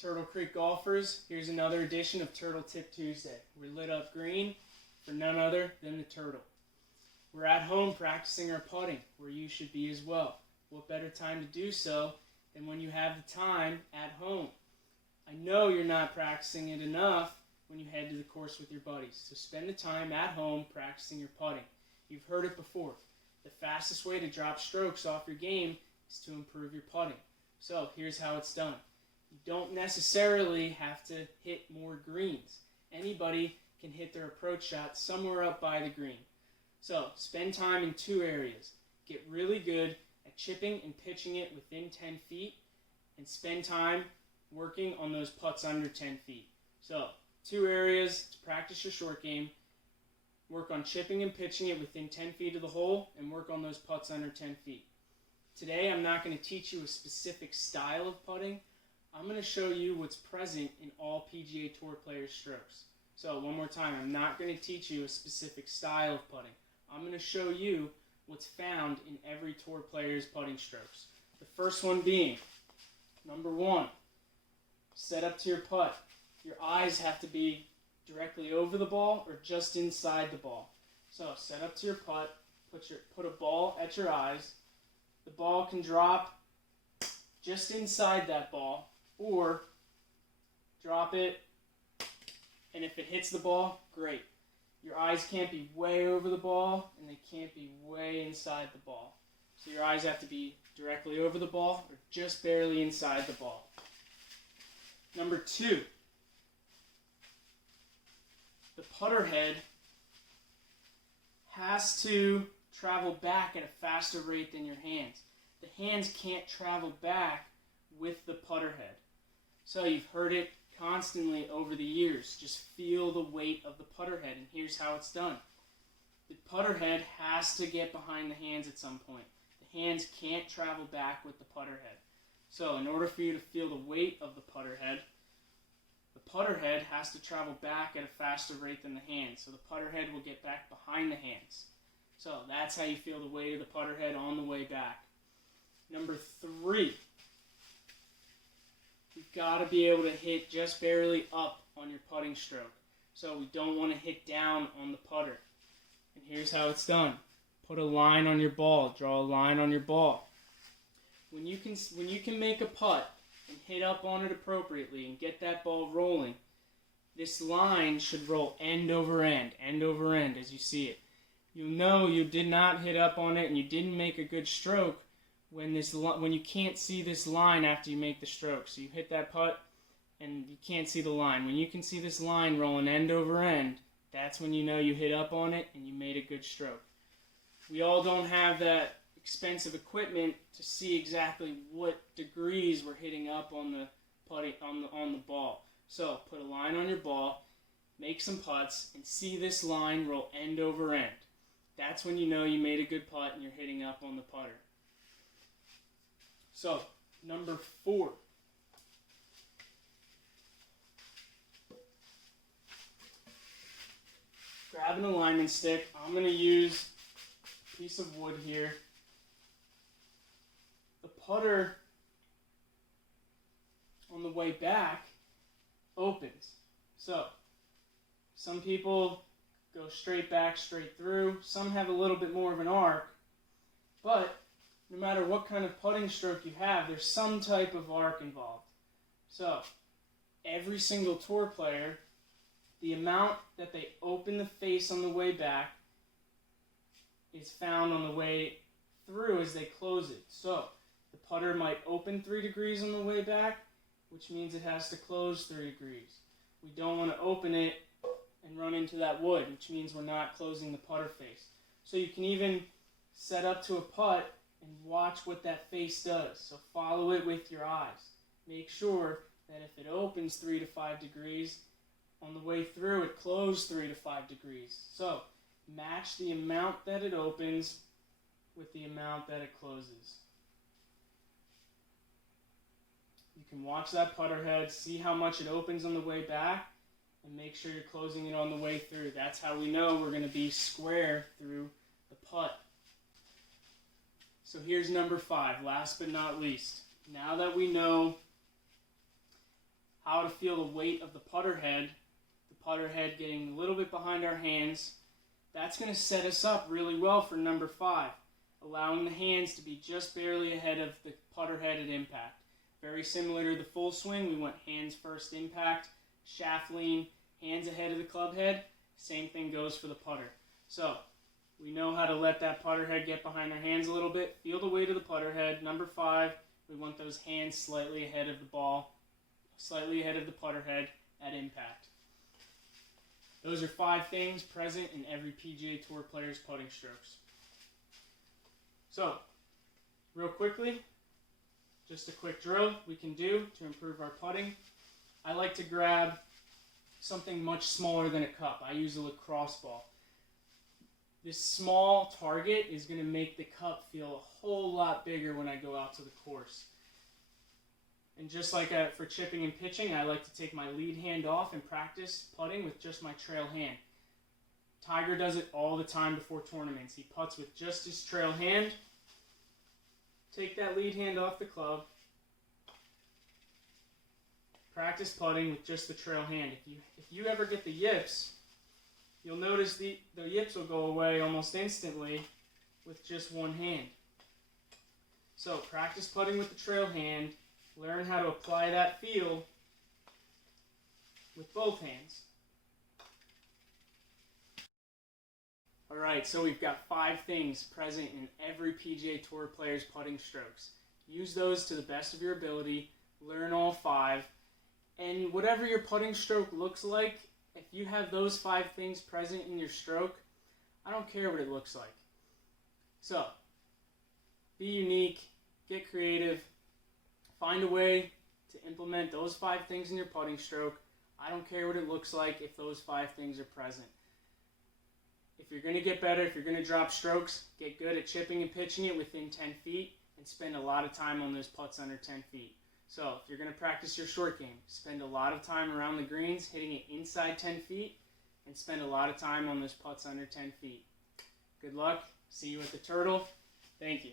Turtle Creek golfers, here's another edition of Turtle Tip Tuesday. We're lit up green for none other than the turtle. We're at home practicing our putting, where you should be as well. What better time to do so than when you have the time at home? I know you're not practicing it enough when you head to the course with your buddies, so spend the time at home practicing your putting. You've heard it before. The fastest way to drop strokes off your game is to improve your putting. So here's how it's done. You don't necessarily have to hit more greens. Anybody can hit their approach shot somewhere up by the green. So spend time in two areas. Get really good at chipping and pitching it within 10 feet, and spend time working on those putts under 10 feet. So two areas to practice your short game. Work on chipping and pitching it within 10 feet of the hole, and work on those putts under 10 feet. Today I'm not going to teach you a specific style of putting. I'm going to show you what's present in all PGA Tour players' strokes. So one more time, I'm not going to teach you a specific style of putting. I'm going to show you what's found in every tour player's putting strokes. The first one being, number one, set up to your putt. Your eyes have to be directly over the ball or just inside the ball. So set up to your putt, put a ball at your eyes. The ball can drop just inside that ball, or drop it, and if it hits the ball, great. Your eyes can't be way over the ball, and they can't be way inside the ball. So your eyes have to be directly over the ball or just barely inside the ball. Number two, the putter head has to travel back at a faster rate than your hands. The hands can't travel back with the putter head. So you've heard it constantly over the years. Just feel the weight of the putter head, and here's how it's done. The putter head has to get behind the hands at some point. The hands can't travel back with the putter head. So in order for you to feel the weight of the putter head has to travel back at a faster rate than the hands. So the putter head will get back behind the hands. So that's how you feel the weight of the putter head on the way back. Number three, you've got to be able to hit just barely up on your putting stroke. So we don't want to hit down on the putter. And here's how it's done. Put a line on your ball. Draw a line on your ball. When you can make a putt and hit up on it appropriately and get that ball rolling, this line should roll end over end as you see it. You'll know you did not hit up on it and you didn't make a good stroke when you can't see this line after you make the stroke. So you hit that putt and you can't see the line. When you can see this line rolling end over end, that's when you know you hit up on it and you made a good stroke. We all don't have that expensive equipment to see exactly what degrees we're hitting up on the putting on the ball. So put a line on your ball, make some putts, and see this line roll end over end. That's when you know you made a good putt and you're hitting up on the putter. So, number four. Grab an alignment stick. I'm going to use a piece of wood here. The putter on the way back opens. So, some people go straight back, straight through. Some have a little bit more of an arc. But no matter what kind of putting stroke you have, there's some type of arc involved. So, every single tour player, the amount that they open the face on the way back is found on the way through as they close it. So, the putter might open 3 degrees on the way back, which means it has to close 3 degrees. We don't want to open it and run into that wood, which means we're not closing the putter face. So you can even set up to a putt and watch what that face does. So follow it with your eyes. Make sure that if it opens 3 to 5 degrees, on the way through it closed 3 to 5 degrees. So match the amount that it opens with the amount that it closes. You can watch that putter head, see how much it opens on the way back, and make sure you're closing it on the way through. That's how we know we're going to be square through the putt. So here's number 5, last but not least. Now that we know to feel the weight of the putter head getting a little bit behind our hands. That's going to set us up really well for number 5, allowing the hands to be just barely ahead of the putter head at impact. Very similar to the full swing, we want hands first impact, shaft lean, hands ahead of the club head. Same thing goes for the putter. So we know how to let that putter head get behind our hands a little bit. Feel the weight of the putter head. Number 5, we want those hands slightly ahead of the ball, slightly ahead of the putter head at impact. Those are 5 things present in every PGA Tour player's putting strokes. So, real quickly, just a quick drill we can do to improve our putting. I like to grab something much smaller than a cup. I use a lacrosse ball. This small target is going to make the cup feel a whole lot bigger when I go out to the course. And just like for chipping and pitching, I like to take my lead hand off and practice putting with just my trail hand. Tiger does it all the time before tournaments. He putts with just his trail hand. Take that lead hand off the club. Practice putting with just the trail hand. If you ever get the yips, you'll notice the yips will go away almost instantly with just one hand. So practice putting with the trail hand. Learn how to apply that feel with both hands. Alright, so we've got 5 things present in every PGA Tour player's putting strokes. Use those to the best of your ability. Learn all 5. And whatever your putting stroke looks like, if you have those 5 things present in your stroke, I don't care what it looks like. So, be unique, get creative, find a way to implement those 5 things in your putting stroke. I don't care what it looks like if those 5 things are present. If you're going to get better, if you're going to drop strokes, get good at chipping and pitching it within 10 feet and spend a lot of time on those putts under 10 feet. So if you're going to practice your short game, spend a lot of time around the greens hitting it inside 10 feet and spend a lot of time on those putts under 10 feet. Good luck. See you at the Turtle. Thank you.